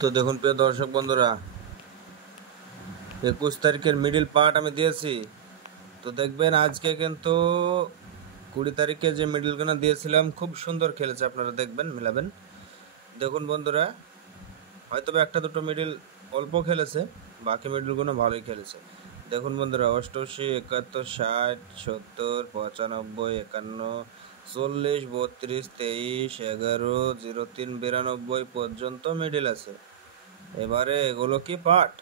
তো দেখুন প্রিয় দর্শক বন্ধুরা, 21 তারিখের মিডিল পার্ট আমি দিয়েছি। তো দেখবেন আজকে কিন্তু 20 তারিখে যে মিডিলগুলো দিয়েছিলাম খুব সুন্দর খেলেছে, আপনারা দেখবেন মিলাবেন। দেখুন বন্ধুরা, হয়তো একটা দুটো মিডিল অল্প খেলেছে, বাকি মিডিলগুলো ভালোই খেলেছে। দেখুন বন্ধুরা, 88, 71, 60, 70, 95, 51, 40, 32, 23, 11, 03, 92 পর্যন্ত মিডিল আছে। এবারে এগুলো কি পার্ট?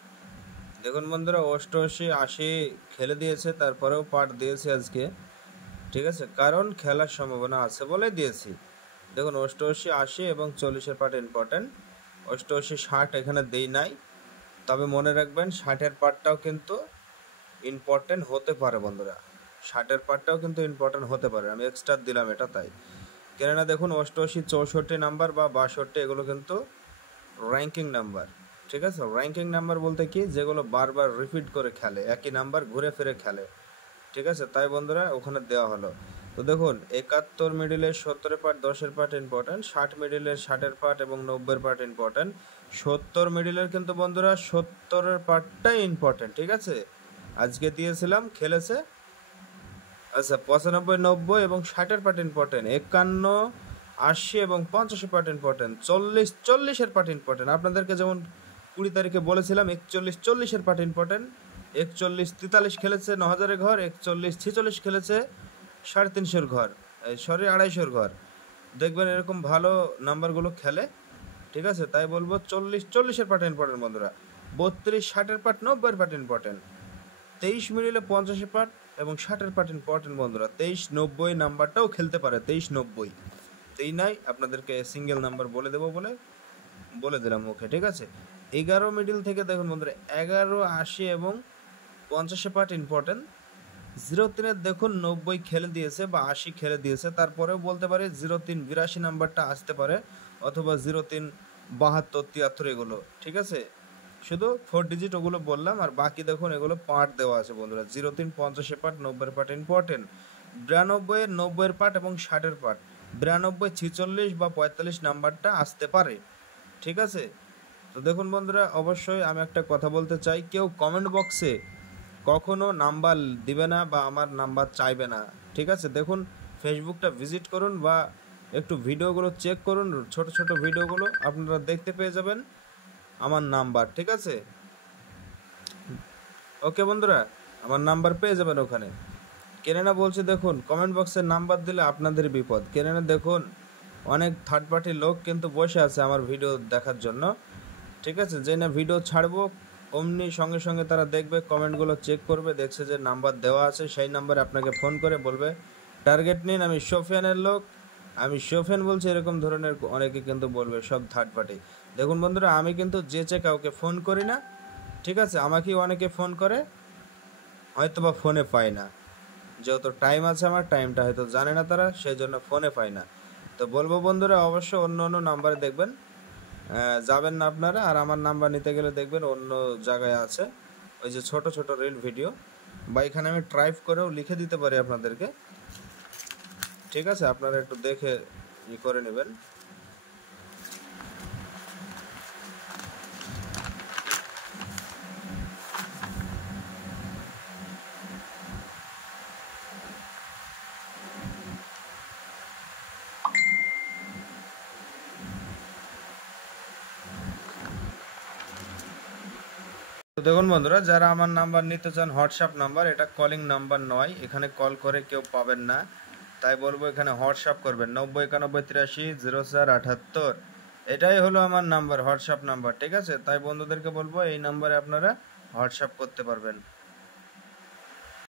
দেখুন বন্ধুরা, 88, 80 খেলে দিয়েছে, তারপরেও পার্ট দিয়েছি আজকে, ঠিক আছে, কারণ খেলার সম্ভাবনা আছে বলে দিয়েছি। দেখুন 88, 80 এবং 40-এর পার্ট ইম্পর্টেন্ট। 88, 60 এখানে দেই নাই, তবে মনে রাখবেন 60-এর পার্টটাও কিন্তু ইম্পর্টেন্ট হতে পারে বন্ধুরা। 60-এর পার্টটাও কিন্তু ইম্পর্টেন্ট হতে পারে, আমি এক্সট্রা দিলাম এটা তাই। কেননা দেখুন 88, 64 নাম্বার বা 62 এগুলো কিন্তু র্যাঙ্কিং নাম্বার, ঠিক আছে। র্যাঙ্কিং নাম্বার বলতে কি, যেগুলো বারবার রিপিট করে খেলে, একই নাম্বার ঘুরে ফিরে খেলে, ঠিক আছে, তাই বন্ধুরা ওখানে দেওয়া হলো। তো দেখুন 71 মিডিলের 70-এর পার্ট 10-এর পার্ট ইম্পর্টেন্ট, 60 মিডিলের 60-এর পার্ট এবং 90-এর পার্ট ইম্পর্টেন্ট, 70 মিডিলের কিন্তু বন্ধুরা 70-এর পার্টটাই ইম্পর্টেন্ট, ঠিক আছে। আজকে দিয়েছিলাম, খেলেছে। আচ্ছা 95, 90 এবং 60-এর পার্ট ইম্পর্টেন্ট, 51, 80 এবং 50-এর পার্ট ইম্পর্টেন্ট, 40, 40-এর পার্ট ইম্পর্টেন্ট। আপনাদেরকে যেমন 20 তারিখে বলেছিলাম 41, 40-এর পার্ট ইম্পর্টেন্ট। 41, 43 খেলেছে 9000-এর ঘর, 41, 46 খেলেছে 350-এর ঘর, সরি 250-এর ঘর। দেখবেন এরকম ভালো নাম্বারগুলো খেলে, ঠিক আছে, তাই বলবো 40, 40-এর পার্ট ইম্পর্টেন্ট বন্ধুরা। 32, 60-এর পার্ট 90-এর পার্ট ইম্পর্টেন্ট। 23 মিডিলে 50-এর পার্ট এবং 60-এর পার্ট ইম্পর্টেন্ট বন্ধুরা। 23, 90 নাম্বারটাও খেলতে পারে, 23, 90 এই নাই, আপনাদেরকে সিঙ্গেল নাম্বার বলে দেবো বলে দিলাম ওকে, ঠিক আছে। 11 মিডিল থেকে দেখুন বন্ধুরা, 11, 80 এবং 50-এর পার্ট ইম্পর্টেন্ট। 03-এর দেখুন 90 খেলে দিয়েছে বা 80 খেলে দিয়েছে, তারপরেও বলতে পারে 03, 82 নাম্বারটা আসতে পারে, অথবা 03, 72, 73 এগুলো, ঠিক আছে। শুধু 4 ডিজিট ওগুলো বললাম, আর বাকি দেখুন এগুলো পার্ট দেওয়া আছে বন্ধুরা। 03, 50-এর পার্ট, 90-এর পার্ট ইম্পর্টেন্ট। 92, 90-এর পার্ট এবং 60-এর পার্ট। 92, 46 বা 45 নাম্বারটা আসতে পারে, ঠিক আছে। তো দেখুন বন্ধুরা, অবশ্যই আমি একটা কথা বলতে চাই, কেউ কমেন্ট বক্সে কখনো নাম্বার দিবে না বা আমার নাম্বার চাইবে না, ঠিক আছে। দেখুন ফেসবুকটা ভিজিট করুন বা একটু ভিডিওগুলো চেক করুন, ছোট ছোট ভিডিওগুলো আপনারা দেখতে পেয়ে যাবেন আমার নাম্বার, ঠিক আছে। ওকে বন্ধুরা, আমার নাম্বার পেয়ে যাবেন ওখানে। কেননা বলছে দেখুন, কমেন্ট বক্সে নাম্বার দিলে আপনাদের বিপদ। কেননা দেখুন অনেক থার্ড পার্টির লোক কিন্তু বসে আছে আমার ভিডিও দেখার জন্য, ঠিক আছে। যে না ভিডিও ছাড়বো অমনি সঙ্গে সঙ্গে তারা দেখবে, কমেন্টগুলো চেক করবে, দেখছে যে নাম্বার দেওয়া আছে, সেই নাম্বারে আপনাকে ফোন করে বলবে টার্গেট নিন, আমি সোফিয়ানের লোক, আমি সোফিয়ান বলছি, এরকম ধরনের অনেকে কিন্তু বলবে, সব থার্ড পার্টি। দেখুন বন্ধুরা, আমি কিন্তু যেচে কাউকে ফোন করি না, ঠিক আছে। আমাকেই অনেকে ফোন করে, হয়তো বা ফোনে পায় না, যেহেতু টাইম আছে আমার, টাইমটা হয়তো জানে না তারা, সেই জন্য ফোনে পায় না। তো বলবো বন্ধুরা, অবশ্যই অন্য অন্য নাম্বারে দেখবেন, যাবেন না আপনারা। আর আমার নাম্বার নিতে গেলে দেখবেন অন্য জায়গায় আছে, ওই যে ছোট ছোট রিল ভিডিও, বা এখানে আমি টাইপ করেও লিখে দিতে পারি আপনাদেরকে, ঠিক আছে। আপনারা একটু দেখে করে নেবেন। তো দেখুন বন্ধুরা, যারা আমার নাম্বার নিতে চান, হোয়াটসঅ্যাপ নাম্বার, এটা কলিং নাম্বার নয়, এখানে কল করে কেউ পাবেন না, তাই বলবো এখানে হোয়াটসঅ্যাপ করবেন। 90, 91, 83, 04, 78 এটাই হলো আমার নাম্বার, হোয়াটসঅ্যাপ নাম্বার, ঠিক আছে। তাই বন্ধুদেরকে বলবো এই নাম্বারে আপনারা হোয়াটসঅ্যাপ করতে পারবেন।